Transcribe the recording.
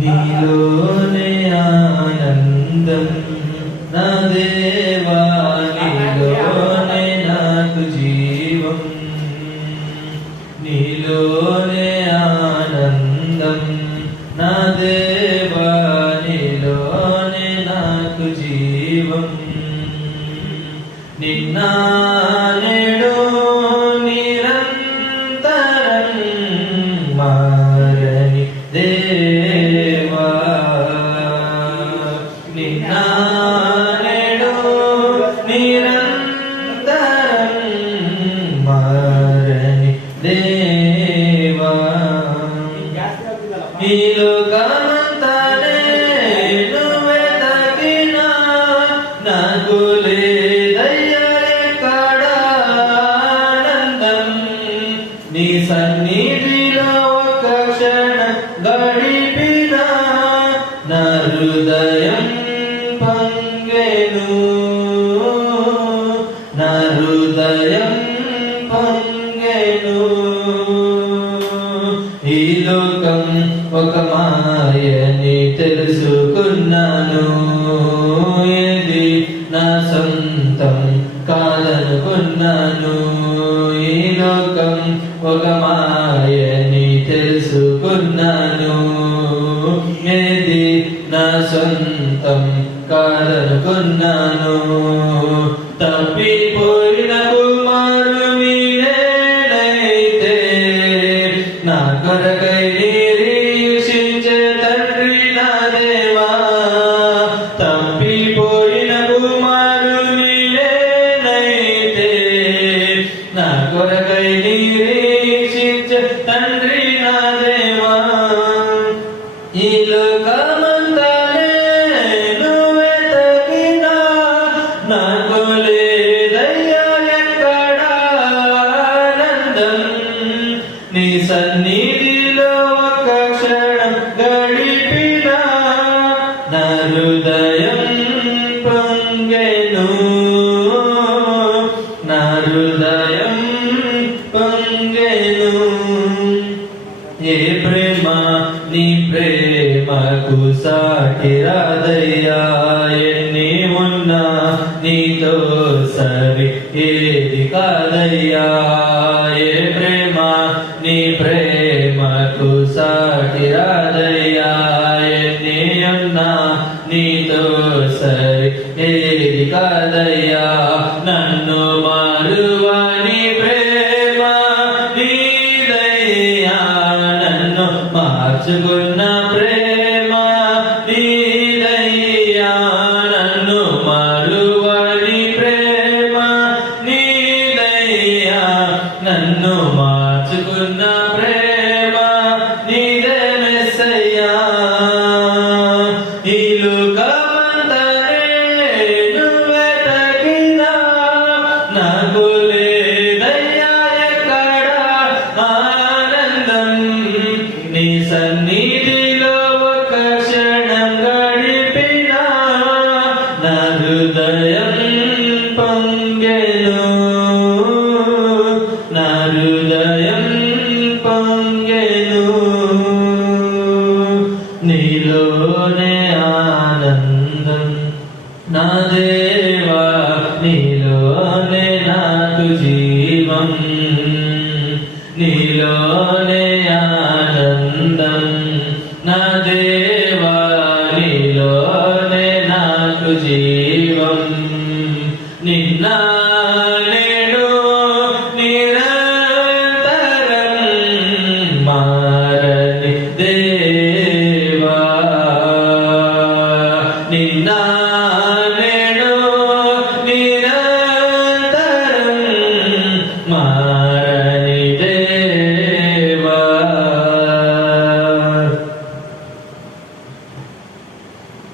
నీలోనే ఆనందం నా దేవా, నీలోనే నాకు జీవం, నీలోనే ఆనందం నా దేవా, నీలోనే నాకు జీవం. నిన్న నేడు నిరంతరం మారని దేవా, నిన్న నేడు నిరంతరం మారని దేవా. ఈ లోకమంతానే నువ్వే తగినా, నాకు లేదయ్యా ఎక్కడ ఆనందం. నీ సన్నిధిలో ఒక క్షణం గడిపినా నా హృదయం పొంగెను, నా హృదయం పొంగెను. ఈ లోకం ఒక మాయని తెలుసుకున్నాను, ఇది నా సొంతం కాదనుకున్నాను. ఈ లోకం ఒక మాయని తెలుసుకున్నాను, ఇది నా సొంతం కాదనుకున్నాను. తప్పిపోయిన కుమారుని నేనైతే, నా కొరకై నిరీక్షించే తండ్రి నా దేవా. తప్పిపోయిన కుమారుని నేనైతే, నా కొరకై నిరీక్షించే తండ్రి నా దేవా. ఈ లోకమంతానే నువ్వే తగినా, నాకు లేదయ్యా ఎక్కడ ఆనందం. నీ సన్నిధిలో ఒక క్షణం గడిపినా నా హృదయం పొంగెను, నా హృదయం పొంగెను. ఏ ప్రేమ నీ ప్రేమకు సాటి రాదయ్యా, ఎన్ని ఉన్నా నీతో సరి ఏది కాదయ్యా. ఏ ప్రేమ నీ ప్రేమకు సాటి రాదయ్యా, ఎన్ని ఉన్నా నీతో సరి ఏది కాదయ్యా. నన్ను మారువని ప్రేమ నీదయ్యా, నన్ను మార్చుకున్న ప్రేమ నీదయ్యా, నన్ను మారువని ప్రేమ నీదయ్యా, నన్ను మార్చుకున్న ప్రేమ నీదే మెస్సయ్యా. ఈ లోకమంతానే నువ్వే తగినా, నాకు లేదయ్యా ఎక్కడ ఆనందం. నీ సన్నిధిలో ఒక క్షణం గడిపినా నా హృదయం పొంగెను, నా హృదయం పొంగెను. నీలోనే ఆనందం నా దేవా, నీలోనే నాకు జీవం, నీలోనే ఆనందం నా దేవా, నీలోనే నాకు జీవం. నిన్న నేడు నిరంతరం మారని దేవా.